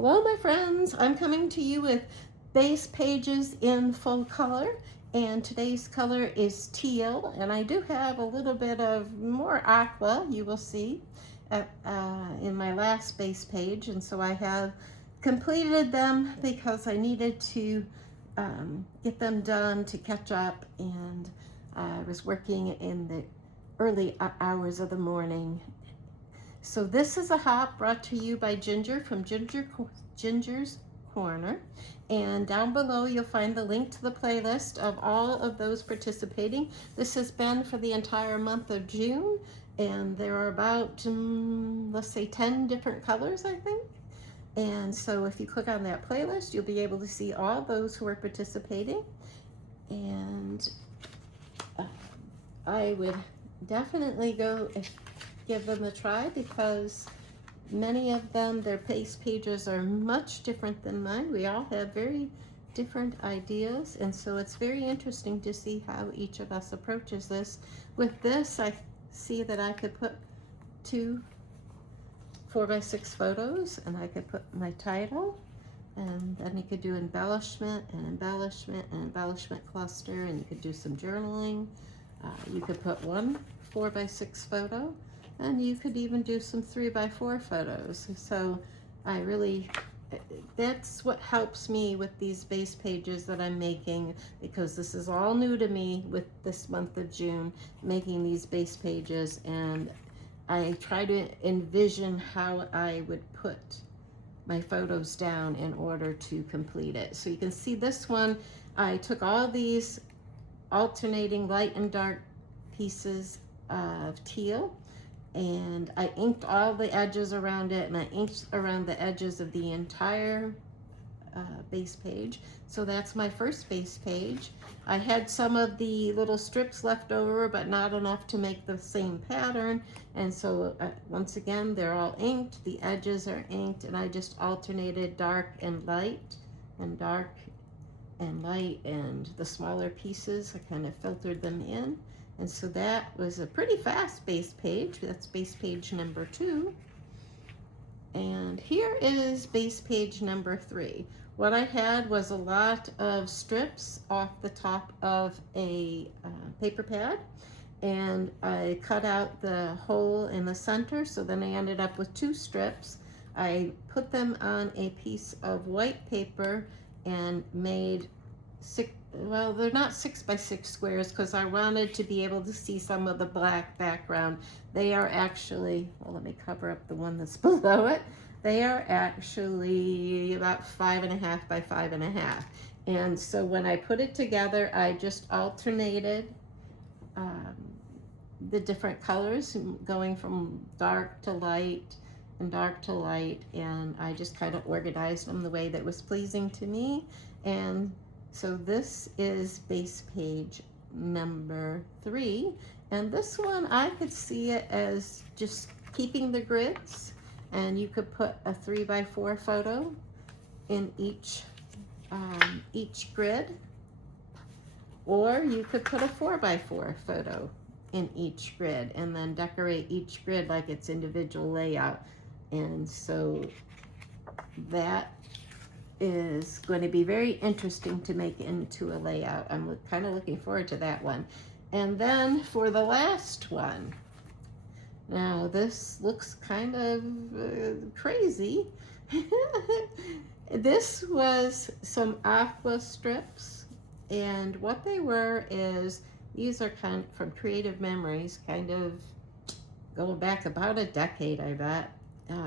Hello, my friends. I'm coming to you with base pages in full color, and today's color is teal, and I do have a little bit of more aqua, you will see, in my last base page, and so I have completed them because I needed to get them done to catch up, and I was working in the early hours of the morning. So this is a hop brought to you by Ginger from Ginger's Corner. And down below you'll find the link to the playlist of all of those participating. This has been for the entire month of June, and there are about, let's say 10 different colors, I think. And so if you click on that playlist, you'll be able to see all those who are participating. And I would definitely go give them a try because many of them, their base pages are much different than mine. We all have very different ideas, and so it's very interesting to see how each of us approaches this. With this, I see that I could put 2 4x6 photos, and I could put my title, and then you could do embellishment and embellishment and embellishment cluster, and you could do some journaling. You could put 1 4x6 photo, and you could even do some 3x4 photos. So I really, that's what helps me with these base pages that I'm making, because this is all new to me with this month of June, making these base pages, and I try to envision how I would put my photos down in order to complete it. So you can see this one, I took all these alternating light and dark pieces of teal, and I inked all the edges around it, and I inked around the edges of the entire base page. So that's my first base page. I had some of the little strips left over, but not enough to make the same pattern, and so once again they're all inked, the edges are inked, and I just alternated dark and light and dark and light, and the smaller pieces I kind of filtered them in. And so that was a pretty fast base page. That's base page number 2. And here is base page number 3. What I had was a lot of strips off the top of a paper pad, and I cut out the hole in the center, so then I ended up with 2 strips. I put them on a piece of white paper and made 6, well, they're not 6x6 squares because I wanted to be able to see some of the black background. They are actually, well, let me cover up the one that's below it. They are actually about 5.5 by 5.5. And so when I put it together, I just alternated the different colors, going from dark to light and dark to light, and I just kind of organized them the way that was pleasing to me. And so this is base page number 3, and this one I could see it as just keeping the grids, and you could put a 3x4 photo in each grid, or you could put a 4x4 photo in each grid, and then decorate each grid like its individual layout. And so that is going to be very interesting to make into a layout. I'm kind of looking forward to that one. And then for the last one, now this looks kind of crazy. This was some aqua strips, and what they were is, these are kind of from Creative Memories, kind of going back about a decade, I bet,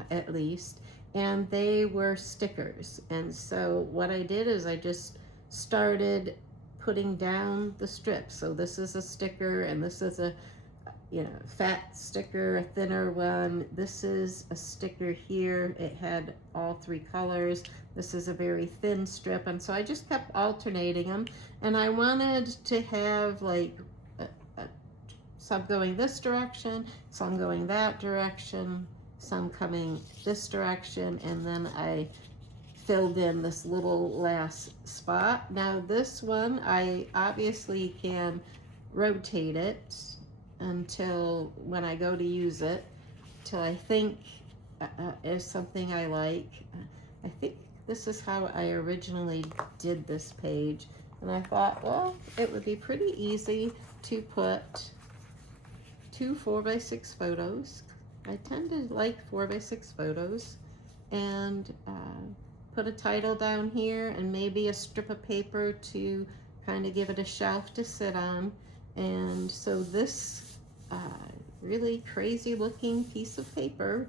at least. And they were stickers. And so what I did is I just started putting down the strips. So this is a sticker, and this is a, you know, fat sticker, a thinner one. This is a sticker here. It had all 3 colors. This is a very thin strip, and so I just kept alternating them. And I wanted to have like some going this direction, some going that direction, some coming this direction, and then I filled in this little last spot. Now this one, I obviously can rotate it until when I go to use it, till I think is something I like. I think this is how I originally did this page. And I thought, well, it would be pretty easy to put 2 4x6 photos. I tend to like 4x6 photos. And put a title down here and maybe a strip of paper to kind of give it a shelf to sit on. And so this really crazy looking piece of paper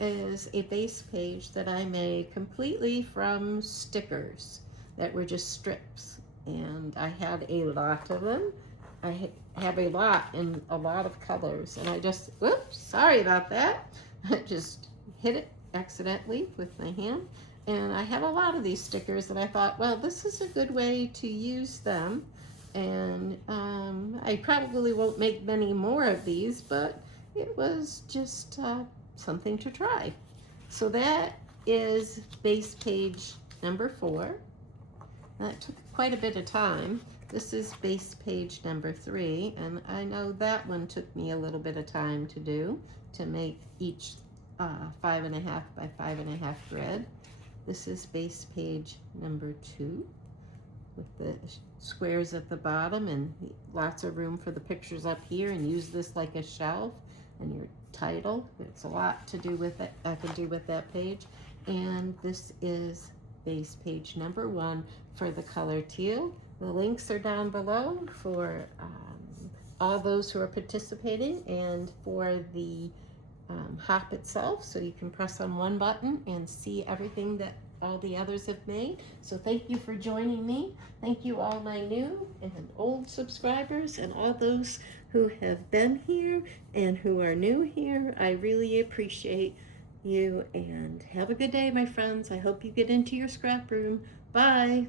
is a base page that I made completely from stickers that were just strips. And I had a lot of them. I have a lot in a lot of colors, and I just, whoops, sorry about that. I just hit it accidentally with my hand. And I have a lot of these stickers, and I thought, well, this is a good way to use them. And I probably won't make many more of these, but it was just something to try. So that is base page number 4. That took quite a bit of time. This is base page number 3, and I know that one took me a little bit of time to do, to make each 5.5 by 5.5 grid. This is base page number 2 with the squares at the bottom and lots of room for the pictures up here, and use this like a shelf and your title. It's a lot to do with it. I can do with that page. And this is base page number 1 for the color teal. The links are down below for all those who are participating and for the hop itself, so you can press on one button and see everything that all the others have made. So thank you for joining me. Thank you all my new and old subscribers and all those who have been here and who are new here. I really appreciate you, and have a good day, my friends. I hope you get into your scrap room. Bye.